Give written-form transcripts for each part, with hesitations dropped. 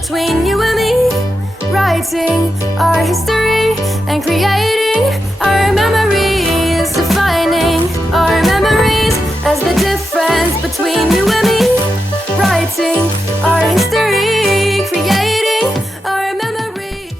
between you and me, writing our history and creating our memories, defining our memories as the difference between you and me, writing our history, creating our memories.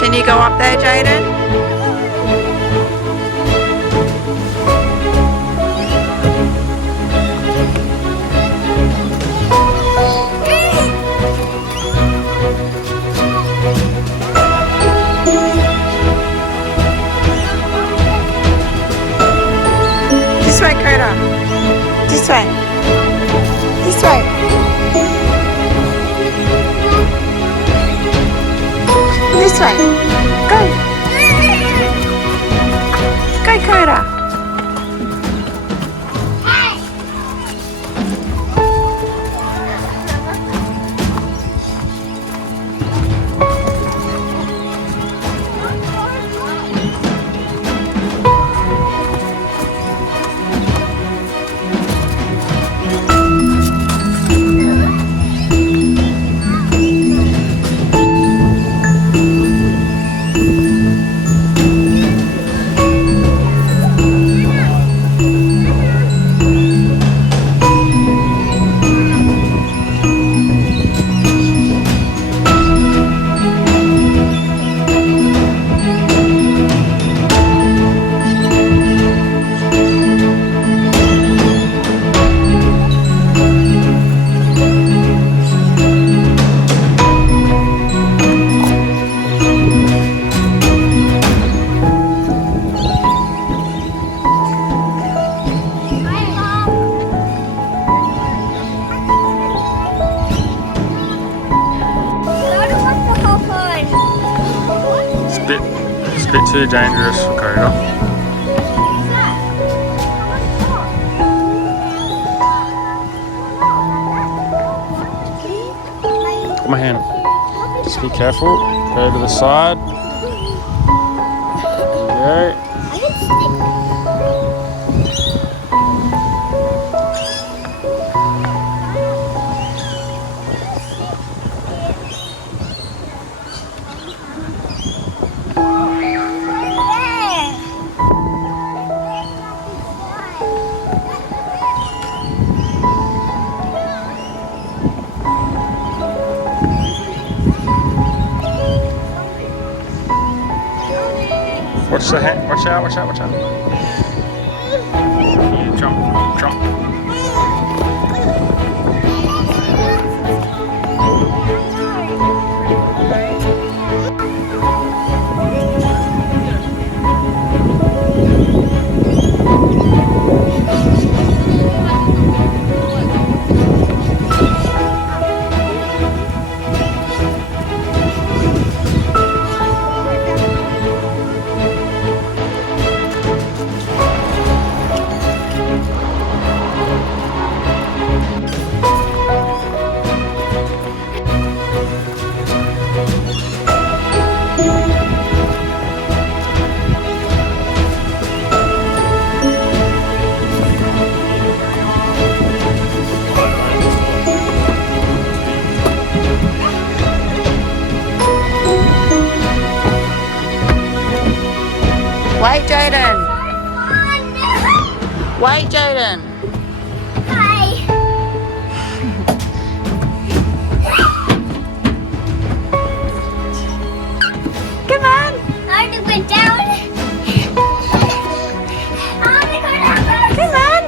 Can you go up there, Jaden? This way, Coda. This way. This way. This way. Go. Go, Coda. It's a bit too dangerous for Coda. Got my hand. Just be careful. Go to the side. There you go. Watch the hand. Watch out, watch out, watch out. Jump, jump. Wait, Jaden. Wait, Jaden. Hi. Come on. I want to go down. I want to go down. Come on.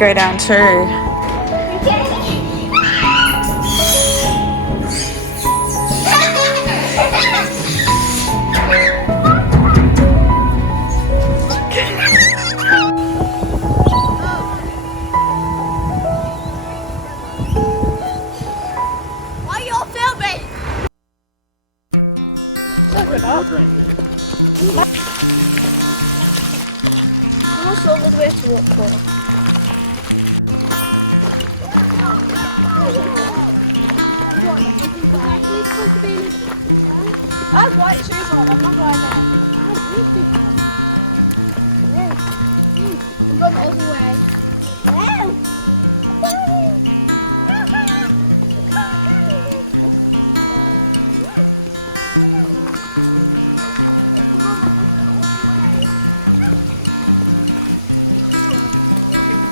go down too. Why are you all filming? I'm not sure what we have to look for. I have white shoes on, I'm not going there. I'm going the other way.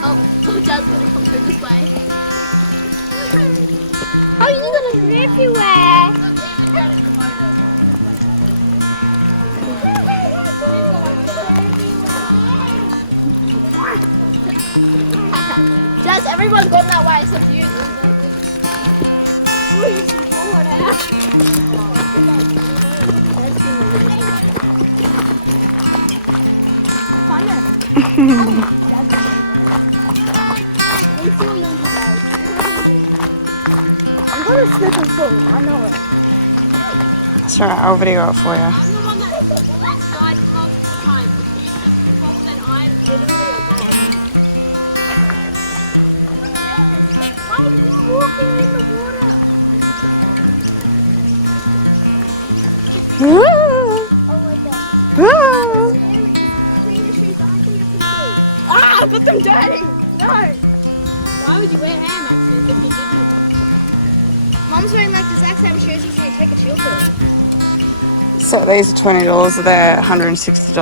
Oh, Dad's gonna come through this way. Oh, you're gonna rip everywhere. Does everyone gone that way except you? I'm gonna slip and fall, I know it. It's alright, I'll video it for you. I'm the one that died multiple times. Then I'm literally a god. Why are you walking in the water? Oh my god. Ah, I got them dirty! No! Why would you wear hair maxes if you didn't? Mom's wearing like the exact same shoes as you take a chill for. So these are $20, they're $160.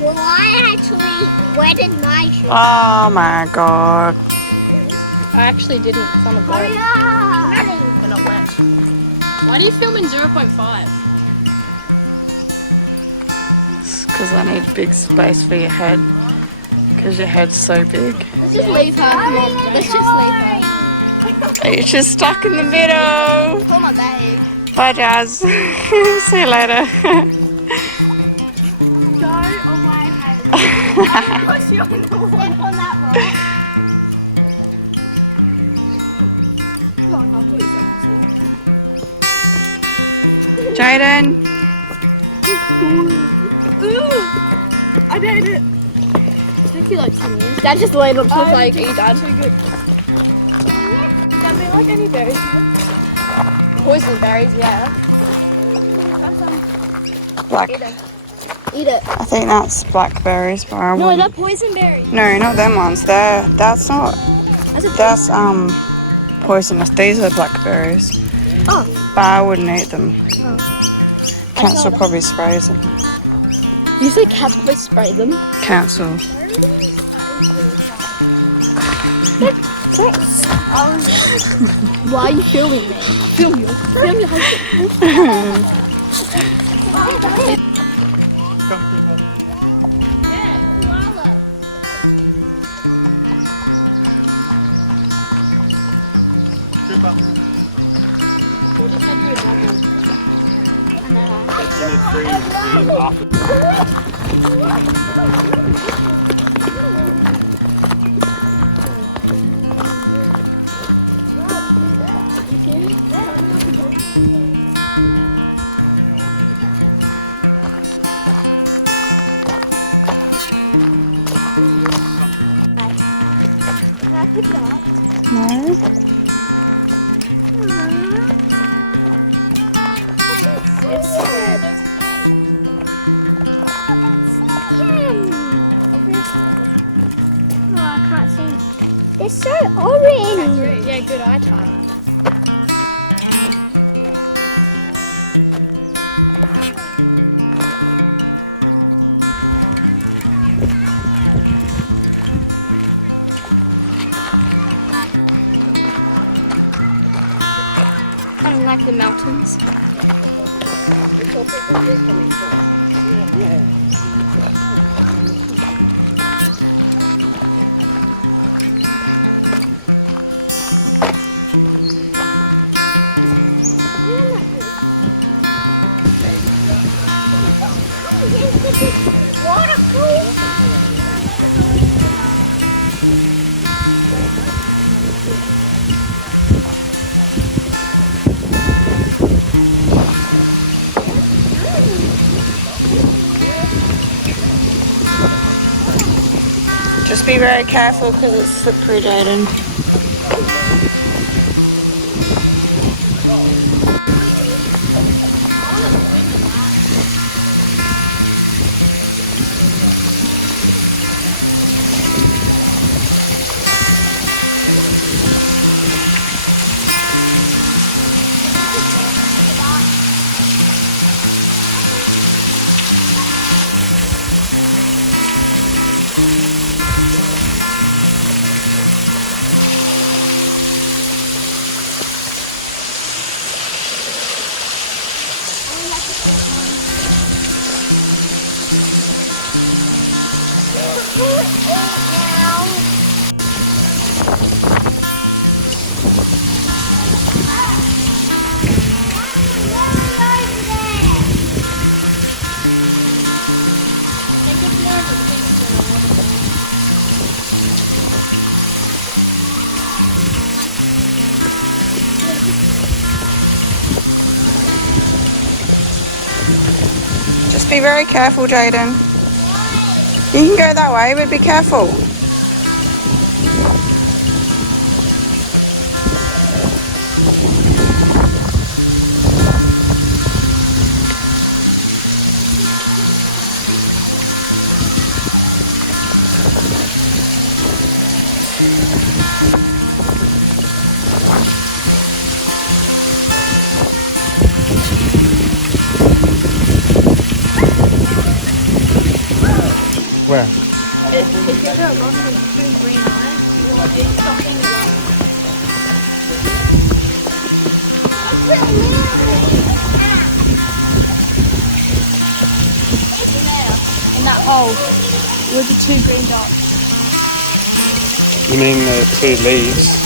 Well, I actually wetted my shoes. Oh my god. I actually didn't. It's on the board. Yeah! They're not wet. Why do you film in 0.5? It's because I need big space for your head. Because your head's so big. Let's just leave her. Come on, let's just leave her. It's just stuck in the middle. Pull my bag. Bye, Jazz. See you later. Go away, Haley. Push you on the wall. Step on that rock. No, not 40 seconds. Jaden. I did it. It took you like 10 years. Dad just laid up to like, are you done? Too good. Don't we like any berries here? Poison berries, yeah. Black. Eat it. I think that's blackberries, but I No, wouldn't. they're poison berries. No, not them ones. That's not. That's poisonous. These are blackberries. Oh. But I wouldn't eat them. Council probably sprays them. You say cats probably spray them? Council. Why are you filming me? Film your husband. We just had you a double. You need three after. Can I pick it up? No. It's scared. Oh, I can't see. They're so orange. Yeah, good eye, Tara. I don't like the mountains. Just be very careful because it's slippery, Jaden. Just be very careful, Jaden. You can go that way, but be careful. Where? If you're a rock with 2 green eyes, it's something wrong. In that hole with the 2 green dots. You mean the 2 leaves?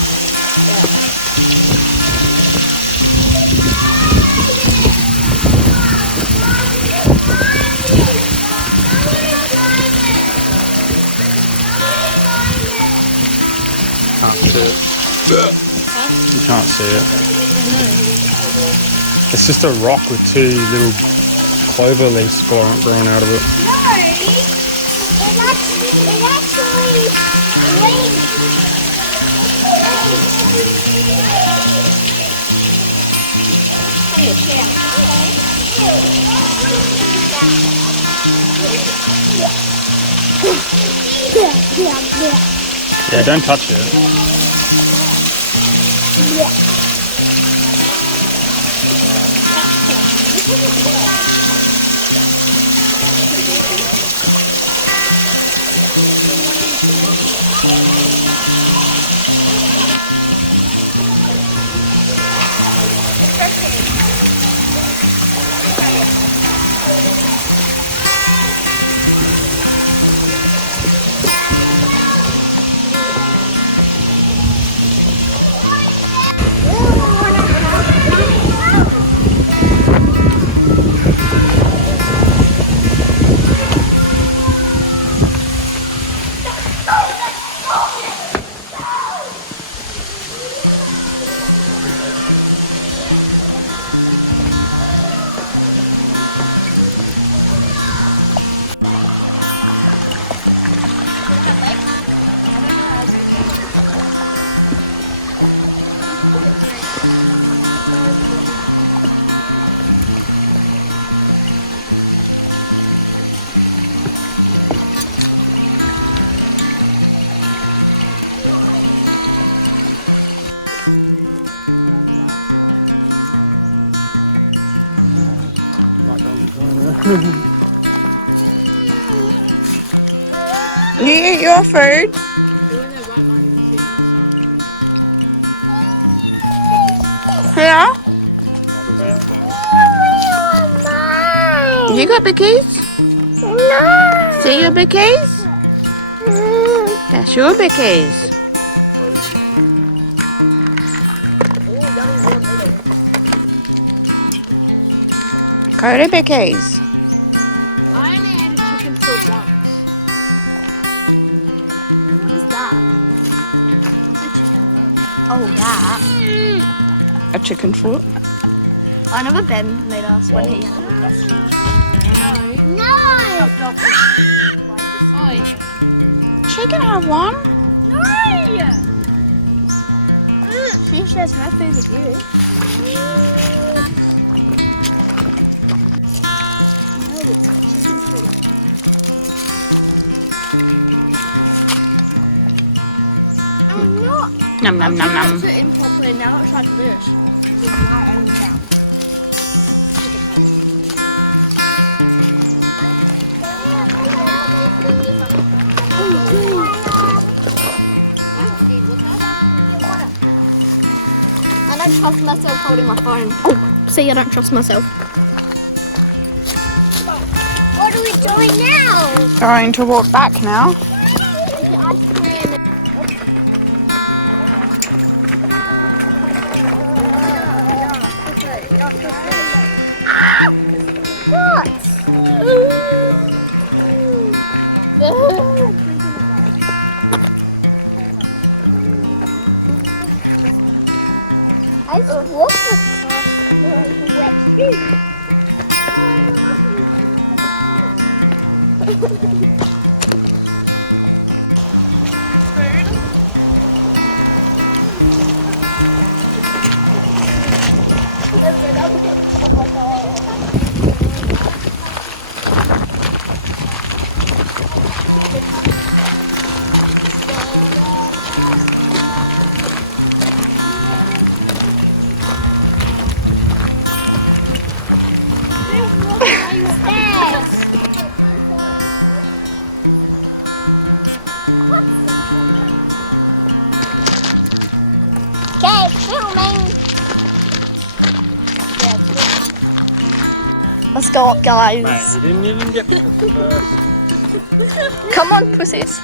Can't see it. You can't see it. It's just a rock with 2 little clover leaves growing out of it. No, it actually rains. Yeah, don't touch it. You eat your food. Yeah? You got bickies? No. See your bickies? That's your bickies. Go to bickies. I only ate a chicken foot once. What is that? What's a chicken foot? Oh, that. A chicken foot. I remember Ben made us when he had it. No. She she can have one. No! She shares my food with you. I'm not. Nom nom nom nom. To import play now it's like this. This is my own sound. I don't trust myself holding my phone. Oh, see, I don't trust myself. What are we doing now? Going to walk back now. What? I just walked across wet shoes. Okay, filming. Let's go up, guys. Mate, you didn't even get to the first. Come on, pussies.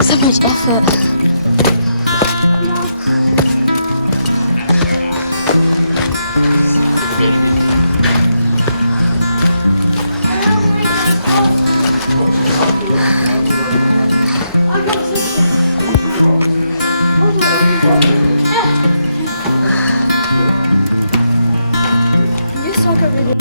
So much effort. You suck at video.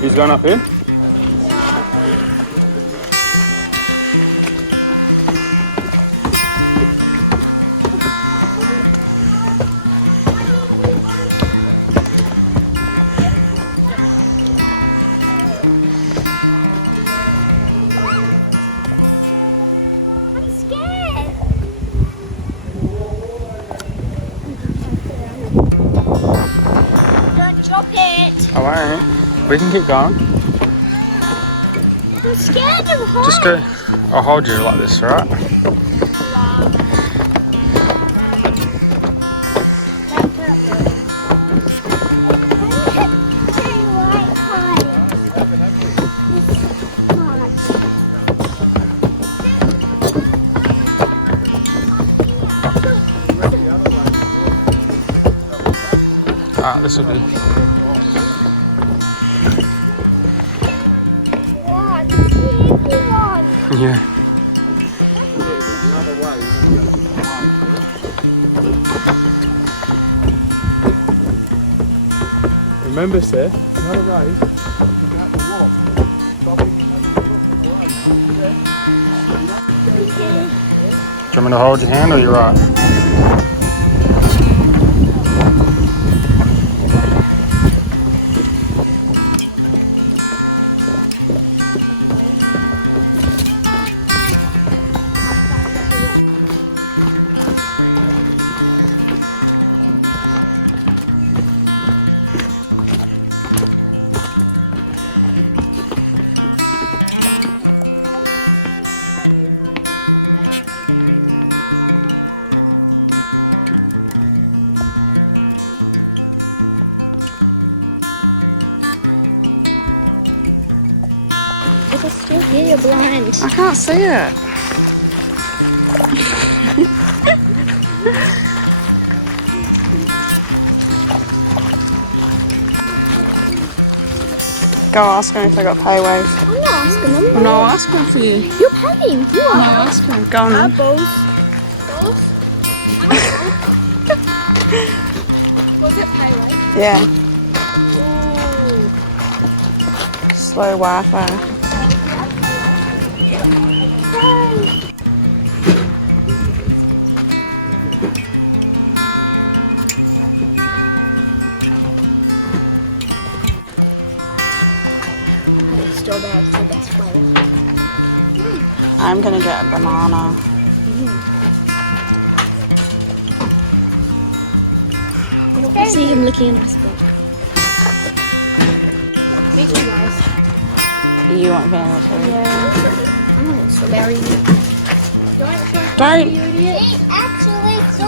Who's going up here? I'm scared. Don't drop it. I won't. We can keep going. I'm scared of heights. Just go. I'll hold you like this, alright? Alright, this will do. Wow, I can see it. Yeah. Remember, Seth, it's not a race. You have to walk. Stopping and having a look at Do you want me to hold your hand or you're right? I can still hear you blind. I can't see it. Go ask them if they got pay waves. I'm not asking them. Well, no, I'll ask them for you. You're paying. You No, are. ask them. Go on then. Both. Was it pay rate? Yeah. Ooh. Slow Wi-Fi. Still there, so that's fine. I'm gonna get a banana. I see him licking an iceberg. Me too, guys. You want vanilla too? Yeah. I'm gonna strawberry. Don't. Actually, so